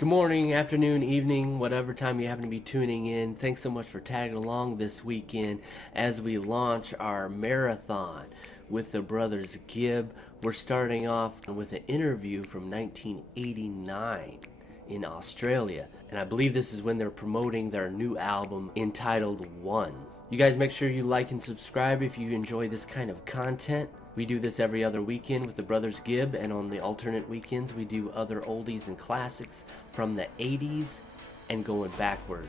Good morning, afternoon, evening, whatever time you happen to be tuning in. Thanks so much for tagging along this weekend as we launch our marathon with the brothers Gibb. We're starting off with an interview from 1989 in Australia, and I believe this is when they're promoting their new album entitled One. You guys make sure you like and subscribe if you enjoy this kind of content. We do this every other weekend with the brothers Gibb, and on the alternate weekends we do other oldies and classics from the 80s and going backward.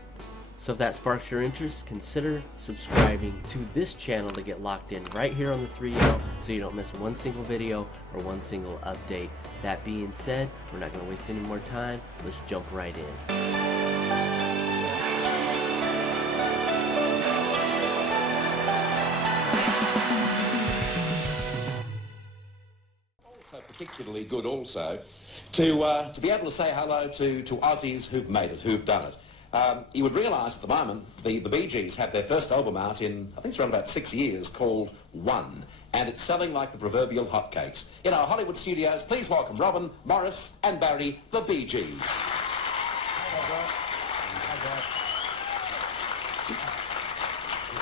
So if that sparks your interest, consider subscribing to this channel to get locked in right here on the 3L so you don't miss one single video or one single update. That being said, we're not going to waste any more time. Let's jump right in. Particularly good also to be able to say hello to Aussies who've made it, who've done it. You would realise at the moment the Bee Gees have their first album out in, I think it's around about 6 years, called One, and it's selling like the proverbial hotcakes. In our Hollywood studios, please welcome Robin, Morris and Barry, the Bee Gees.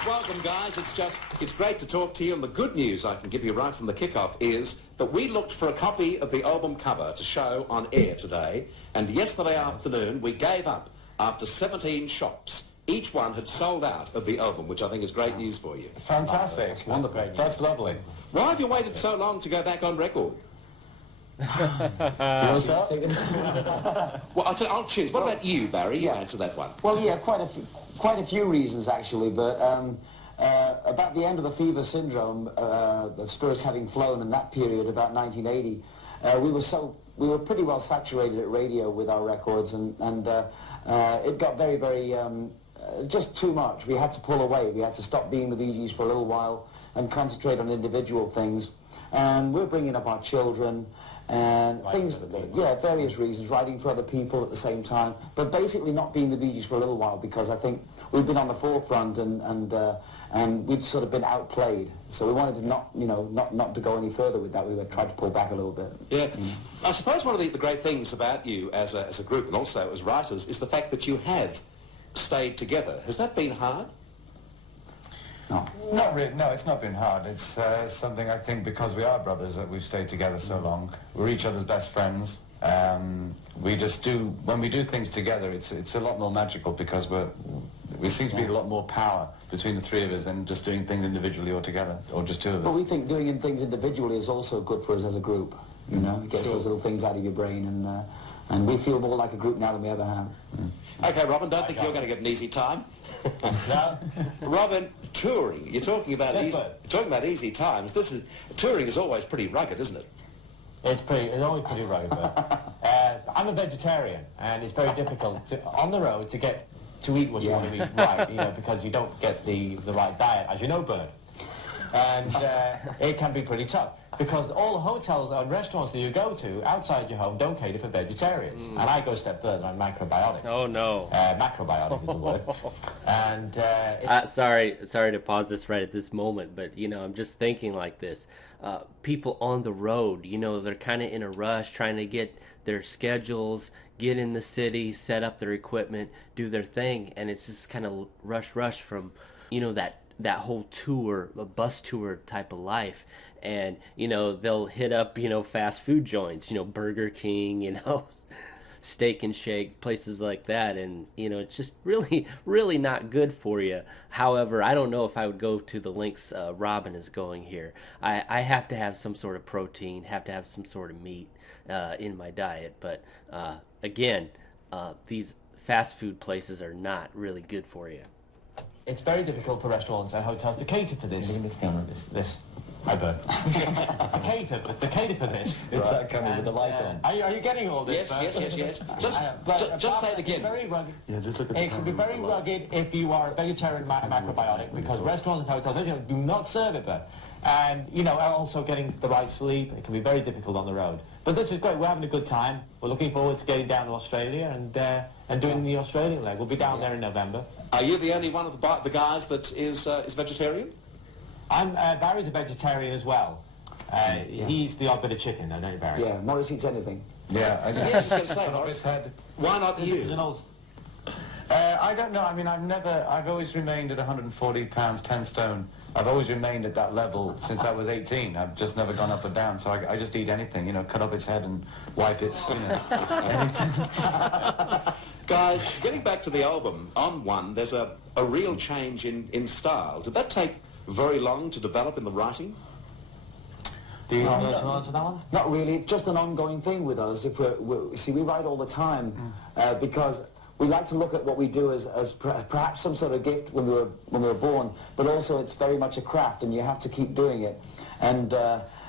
Welcome, guys. It's great to talk to you, and the good news I can give you right from the kickoff is that we looked for a copy of the album cover to show on air today, and yesterday afternoon we gave up after 17 shops. Each one had sold out of the album, which I think is great news for you. Fantastic. That's wonderful. That's lovely. Why have you waited so long to go back on record? You want to start? Well, I'll choose. What about you, Barry? You answer that one. Well, yeah, quite a few reasons actually, but about the end of the fever syndrome, of spirits having flown in that period, about 1980, we were pretty well saturated at radio with our records, and it got very, very just too much. We had to pull away. We had to stop being the Bee Gees for a little while and concentrate on individual things. And we're bringing up our children and things, yeah, various reasons, writing for other people at the same time, but basically not being the Bee Gees for a little while because I think we've been on the forefront and we'd sort of been outplayed. So we wanted to not to go any further with that. We tried to pull back a little bit. Yeah. I suppose one of the great things about you as a group and also as writers is the fact that you have stayed together. Has that been hard? No. Not really. No, it's not been hard. It's something I think because we are brothers that we've stayed together so long. We're each other's best friends. We just do, when we do things together, it's a lot more magical because we seem to be a lot more power between the three of us than just doing things individually or together, or just two of us. But we think doing things individually is also good for us as a group. You know, it gets those little things out of your brain, and we feel more like a group now than we ever have. Okay, Robin, don't think you're going to get an easy time. No? Robin, touring, you're talking about easy times. Touring is always pretty rugged, isn't it? It's always pretty rugged, but I'm a vegetarian, and it's very difficult on the road to eat what you want to eat right, because you don't get the right diet, as you know, Bert. And it can be pretty tough, because all the hotels and restaurants that you go to outside your home don't cater for vegetarians. And I go a step further, I'm macrobiotic. Oh no. Macrobiotic is the word. And sorry to pause this right at this moment, but I'm just thinking like this. People on the road, they're kind of in a rush trying to get their schedules, get in the city, set up their equipment, do their thing, and it's just kind of rush from that whole tour, a bus tour type of life. And they'll hit up fast food joints, Burger King, Steak and Shake, places like that, and it's just really not good for you. However, I don't know if I would go to the lengths Robin is going here. I have to have some sort of protein, have to have some sort of meat in my diet, but again, these fast food places are not really good for you. it's very difficult for restaurants and hotels to cater for this. Look at this camera. This. Hi, Bert. to cater for this. It's that camera with the light on. Are you getting all this? Yes. Just say it again. Very rugged. Yeah, just look at the It can be very rugged if you are a vegetarian macrobiotic, because restaurants and hotels do not serve it, Bert. And, also getting the right sleep, it can be very difficult on the road. But this is great. We're having a good time. We're looking forward to getting down to Australia and doing the Australian leg. We'll be down there in November. Are you the only one of the guys that is vegetarian? Barry's a vegetarian as well. He eats the odd bit of chicken, though, don't you, Barry? Yeah, Morris eats anything. Yeah, I Yeah, I was going to say, cut off Morris, its head. why not This is you? an old... I don't know. I mean, I've always remained at 140 pounds, 10 stone. I've always remained at that level since I was 18. I've just never gone up or down. So I just eat anything, you know, cut off its head and wipe its, you know, anything. Guys, getting back to the album, on one, there's a real change in style. Did that take very long to develop in the writing? Do you want to answer that one? Not really. It's just an ongoing thing with us. If see, we write all the time because we like to look at what we do as perhaps some sort of gift when we were born, but also it's very much a craft, and you have to keep doing it. And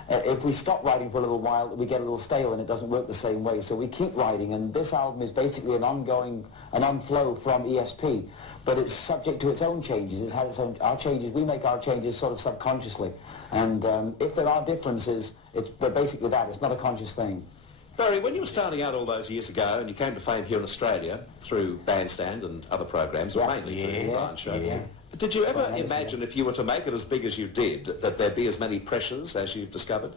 if we stop writing for a little while, we get a little stale, and it doesn't work the same way. So we keep writing, and this album is basically an onflow from ESP, but it's subject to its own changes. It's had its own changes. We make our changes sort of subconsciously, and if there are differences, but basically that. It's not a conscious thing. Barry, when you were starting out all those years ago and you came to fame here in Australia through Bandstand and other programs, or mainly through the Brian Show, did you ever imagine if you were to make it as big as you did, that there'd be as many pressures as you've discovered?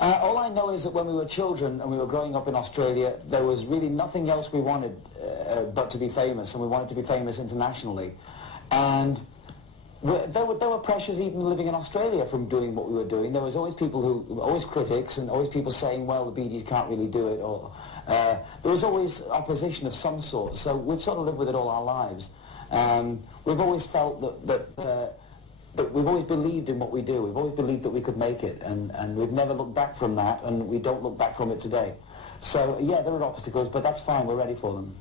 All I know is that when we were children and we were growing up in Australia, there was really nothing else we wanted but to be famous, and we wanted to be famous internationally. And there were pressures even living in Australia from doing what we were doing. There was always people always critics, and always people saying, well, the Bee Gees can't really do it, or there was always opposition of some sort. So we've sort of lived with it all our lives. We've always felt that we've always believed in what we do. We've always believed that we could make it, and we've never looked back from that, and we don't look back from it today. So yeah, there are obstacles, but that's fine. We're ready for them.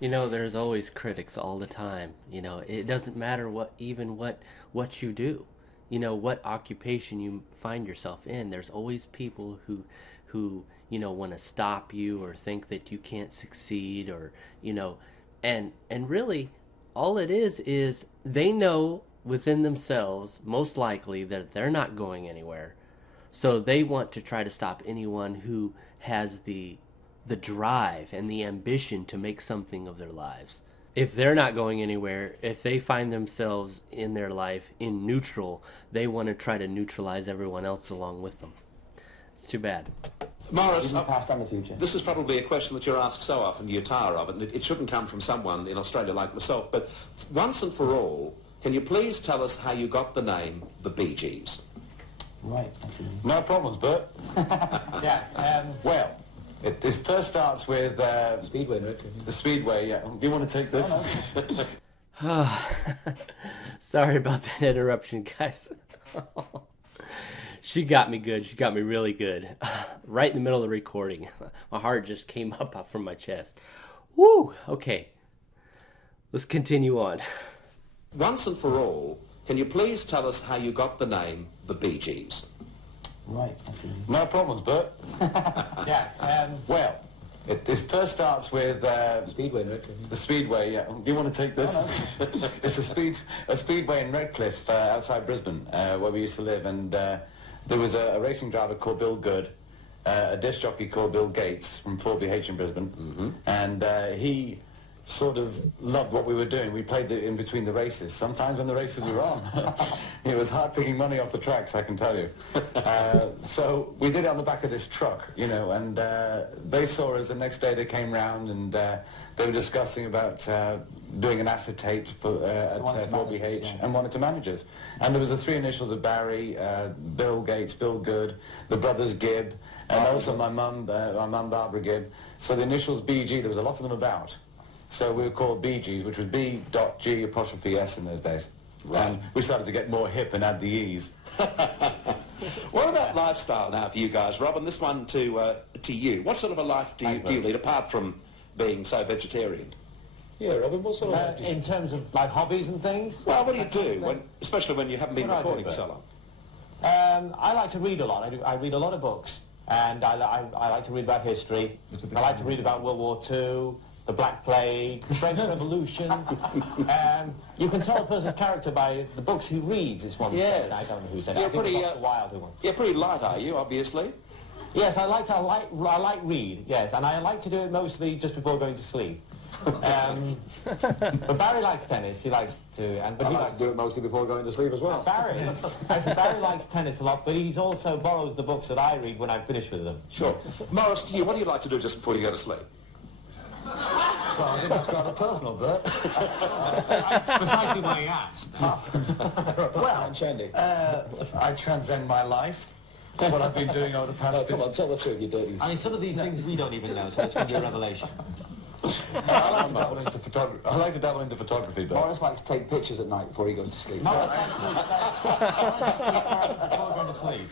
You know, there's always critics all the time. You know, it doesn't matter what you do. You know, what occupation you find yourself in. There's always people who you know, want to stop you or think that you can't succeed, or, you know, and really all it is they know within themselves, most likely, that they're not going anywhere. So they want to try to stop anyone who has the drive and the ambition to make something of their lives. If they're not going anywhere, if they find themselves in their life in neutral, they want to try to neutralize everyone else along with them. It's too bad. Morris, Even the past and the future. this is probably a question that you're asked so often, you're tired of it, and it shouldn't come from someone in Australia like myself, but once and for all, can you please tell us how you got the name The Bee Gees? Right. I see. No problems, Bert. Yeah, Well, it first starts with Speedway, right? the Speedway. Yeah. Do you want to take this? Sorry about that interruption, guys. She got me good. She got me really good. Right in the middle of the recording. My heart just came up from my chest. Woo! Okay. Let's continue on. Once and for all, can you please tell us how you got the name The Bee Gees? Right. I see. No problems, Bert. yeah. Well, it first starts with Speedway, right? the Speedway. Yeah. Do you want to take this? It's a speedway in Redcliffe, outside Brisbane, where we used to live, and there was a racing driver called Bill Good, a disc jockey called Bill Gates from 4BH in Brisbane, and he sort of loved what we were doing. We played in between the races. Sometimes when the races were on, it was hard picking money off the tracks, I can tell you. So we did it on the back of this truck, you know, and they saw us the next day. They came round and they were discussing about doing an acetate at 4BH and wanted to manage us. And there was the three initials of Barry, Bill Gates, Bill Good, the brothers Gibb, and also my mum Barbara Gibb. So the initials BG, there was a lot of them about. So we were called Bee Gees, which was B.G''S in those days. Right. And we started to get more hip and add the E's. What about lifestyle now for you guys? Robin, this one to you. What sort of a life do you lead, apart from being so vegetarian? Yeah, Robin, what sort of... In terms of like hobbies and things? Well, what do you do, especially when you haven't been What do I do, recording for so Bert? long? I like to read a lot. I read a lot of books, and I like to read about history. I like to read about World War II, the Black Plague, the French Revolution. You can tell a person's character by the books he reads, it's one said. I don't know who said it. I think it was Oscar Wilde who won. You're pretty light, are you, obviously? Yes, I like read, yes, and I like to do it mostly just before going to sleep. But Barry likes tennis. He likes to, but I he like likes to do it mostly before going to sleep as well. Barry likes tennis a lot, but he also borrows the books that I read when I'm finished with them. Sure. Morris, what do you like to do just before you go to sleep? Well, I think that's rather personal, Bert. That's precisely why he asked. Well, Shandy. I transcend my life. What I've been doing over the past... Come on, tell the truth, you dirty... I mean, some of these things we don't even know, so it's going to be a revelation. I like to dabble into photography. I like to dabble into photography, Bert. Morris likes to take pictures at night before he goes to sleep. Before going to sleep.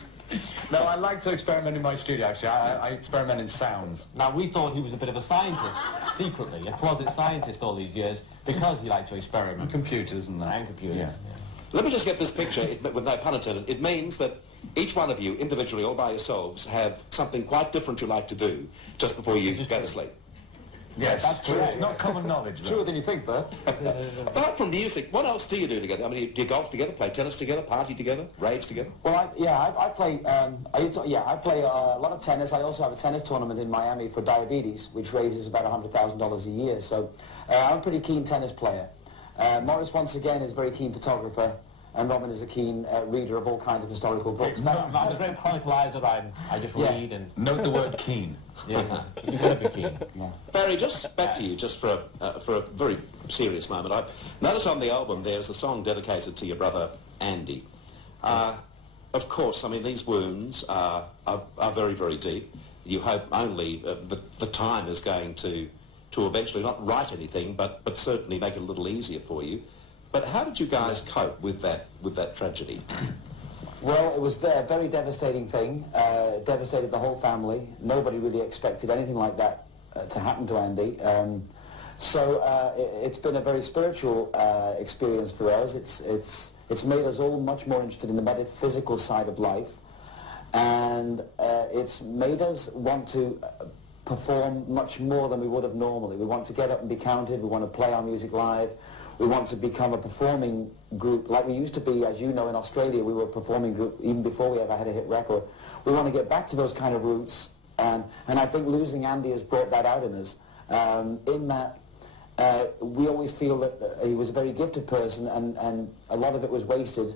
No, I like to experiment in my studio, actually. I experiment in sounds. Now, we thought he was a bit of a scientist, secretly, a closet scientist all these years, because he liked to experiment. Computers and that. And computers. Yeah. Let me just get this picture, with no pun intended. It means that each one of you, individually or by yourselves, have something quite different you like to do just before you go to sleep. Yes, That's true. It's not common knowledge, though. Truer than you think, Bert. Apart from music, what else do you do together? I mean, do you golf together, play tennis together, party together, rage together? Well, I play a lot of tennis. I also have a tennis tournament in Miami for diabetes, which raises about $100,000 a year. So I'm a pretty keen tennis player. Morris, once again, is a very keen photographer, and Robin is a keen reader of all kinds of historical books. I'm a great chronicleizer. I just read and... Note the word keen. Yeah, you've got to be keen. Yeah. Barry, just back to you, just for a very serious moment. I notice on the album there's a song dedicated to your brother Andy. Of course, I mean, these wounds are very, very deep. You hope only the time is going to eventually not write anything, but certainly make it a little easier for you. But how did you guys cope with that tragedy? Well, it was a very devastating thing. Devastated the whole family. Nobody really expected anything like that to happen to Andy. It's been a very spiritual experience for us. It's made us all much more interested in the metaphysical side of life, and it's made us want to perform much more than we would have normally. We want to get up and be counted. We want to play our music live. We want to become a performing group like we used to be. As you know, in Australia, we were a performing group even before we ever had a hit record. We want to get back to those kind of roots, and I think losing Andy has brought that out in us, in that we always feel that he was a very gifted person, and a lot of it was wasted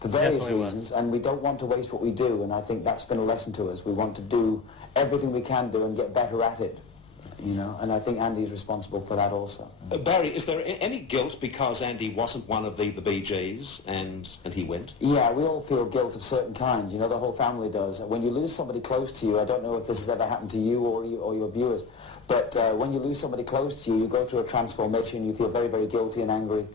for various Definitely was. reasons, and we don't want to waste what we do, and I think that's been a lesson to us. We want to do everything we can do and get better at it. You know, and I think Andy's responsible for that also. Barry, is there any guilt because Andy wasn't one of the Bee Gees and he went? Yeah, we all feel guilt of certain kinds. You know, the whole family does. When you lose somebody close to you, I don't know if this has ever happened to you or your viewers, but when you lose somebody close to you, you go through a transformation. You feel very, very guilty and angry.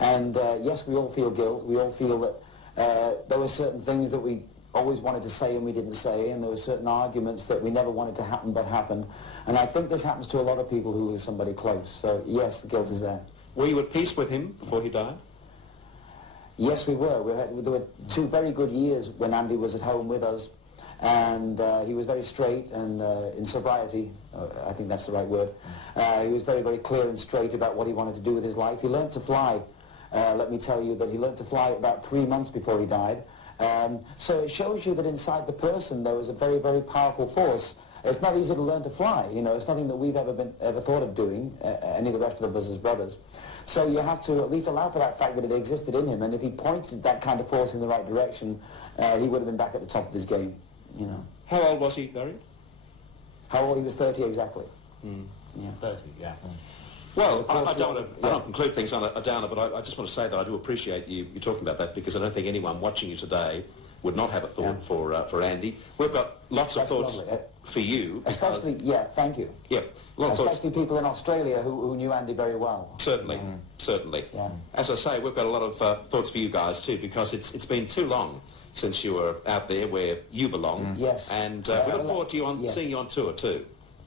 And yes, we all feel guilt. We all feel that there were certain things that we always wanted to say and we didn't say, and there were certain arguments that we never wanted to happen but happened. And I think this happens to a lot of people who lose somebody close. So yes, the guilt is there. Were you at peace with him before he died? Yes, we were. There were 2 very good years when Andy was at home with us, and he was very straight and in sobriety, I think that's the right word. He was very, very clear and straight about what he wanted to do with his life. He learned to fly. Let me tell you that he learned to fly about 3 months before he died. So it shows you that inside the person there was a very, very powerful force. It's not easy to learn to fly, you know. It's nothing that we've ever thought of doing, any of the rest of us as brothers. So you have to at least allow for that fact that it existed in him, and if he pointed that kind of force in the right direction, he would have been back at the top of his game, you know. How old was he, Barry? How old? He was 30 exactly. Yeah. 30, yeah. Well, course, I don't want to conclude things on a downer, but I just want to say that I do appreciate you talking about that, because I don't think anyone watching you today would not have a thought for Andy. We've got lots of That's thoughts lovely. for you. Especially, thank you. Yeah, a lot of thoughts. Especially people in Australia who knew Andy very well. Certainly, certainly. Yeah. As I say, we've got a lot of thoughts for you guys too, because it's been too long since you were out there where you belong. Yes. And we look forward to you seeing you on tour too.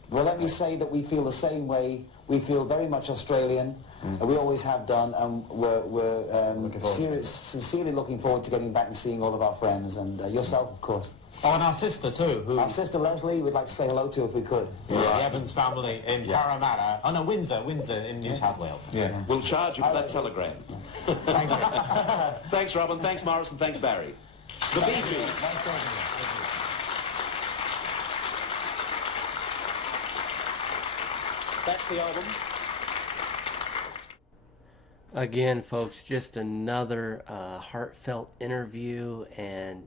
Well, let me say that we feel the same way. We feel very much Australian. We always have done, and we're sincerely looking forward to getting back and seeing all of our friends, and yourself, of course. Oh, and our sister too, who... Our sister Leslie, we'd like to say hello to if we could. The Evans family in Parramatta. Oh no, Windsor in New South Wales. Yeah. We'll charge you for that telegram. Thank you. Thanks, Robin. Thanks, Morris, and thanks, Barry. The Bee Gees. That's the album. Again, folks, just another heartfelt interview, and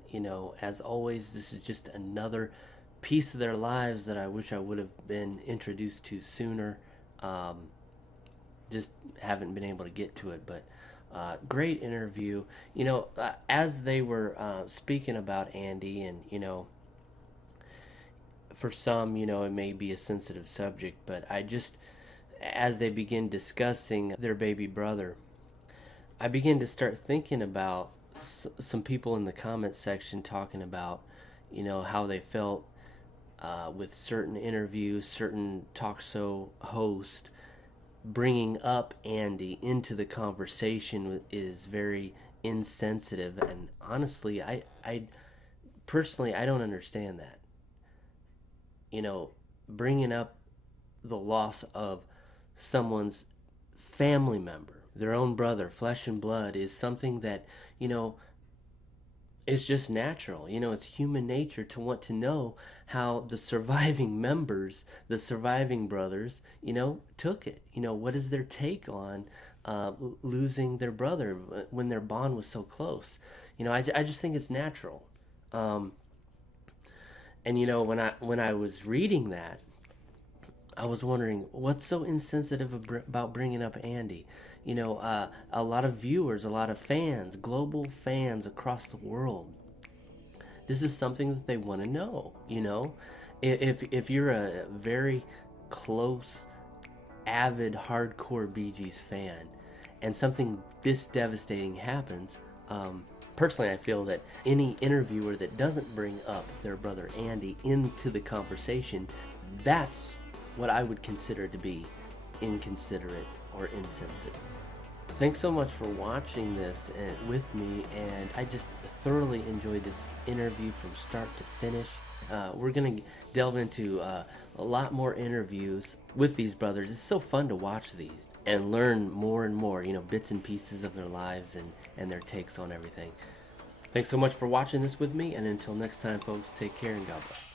as always, this is just another piece of their lives that I wish I would have been introduced to sooner. Just haven't been able to get to it, but great interview. As they were speaking about Andy, and for some, it may be a sensitive subject, but as they begin discussing their baby brother, I begin to start thinking about some people in the comments section talking about, how they felt with certain interviews, certain talk show host bringing up Andy into the conversation is very insensitive, and honestly, I personally I don't understand that. Bringing up the loss of someone's family member, their own brother, flesh and blood, is something that, is just natural. It's human nature to want to know how the surviving members, the surviving brothers, took it. What is their take on losing their brother when their bond was so close? I just think it's natural. And when I was reading that, I was wondering what's so insensitive about bringing up Andy. A lot of viewers, a lot of fans, global fans across the world. This is something that they want to know. If you're a very close, avid, hardcore Bee Gees fan, and something this devastating happens, personally, I feel that any interviewer that doesn't bring up their brother Andy into the conversation, that's what I would consider to be inconsiderate or insensitive. Thanks so much for watching this with me, and I just thoroughly enjoyed this interview from start to finish. We're going to delve into a lot more interviews with these brothers. It's so fun to watch these and learn more and more, bits and pieces of their lives and their takes on everything. Thanks so much for watching this with me, and until next time, folks, take care and God bless.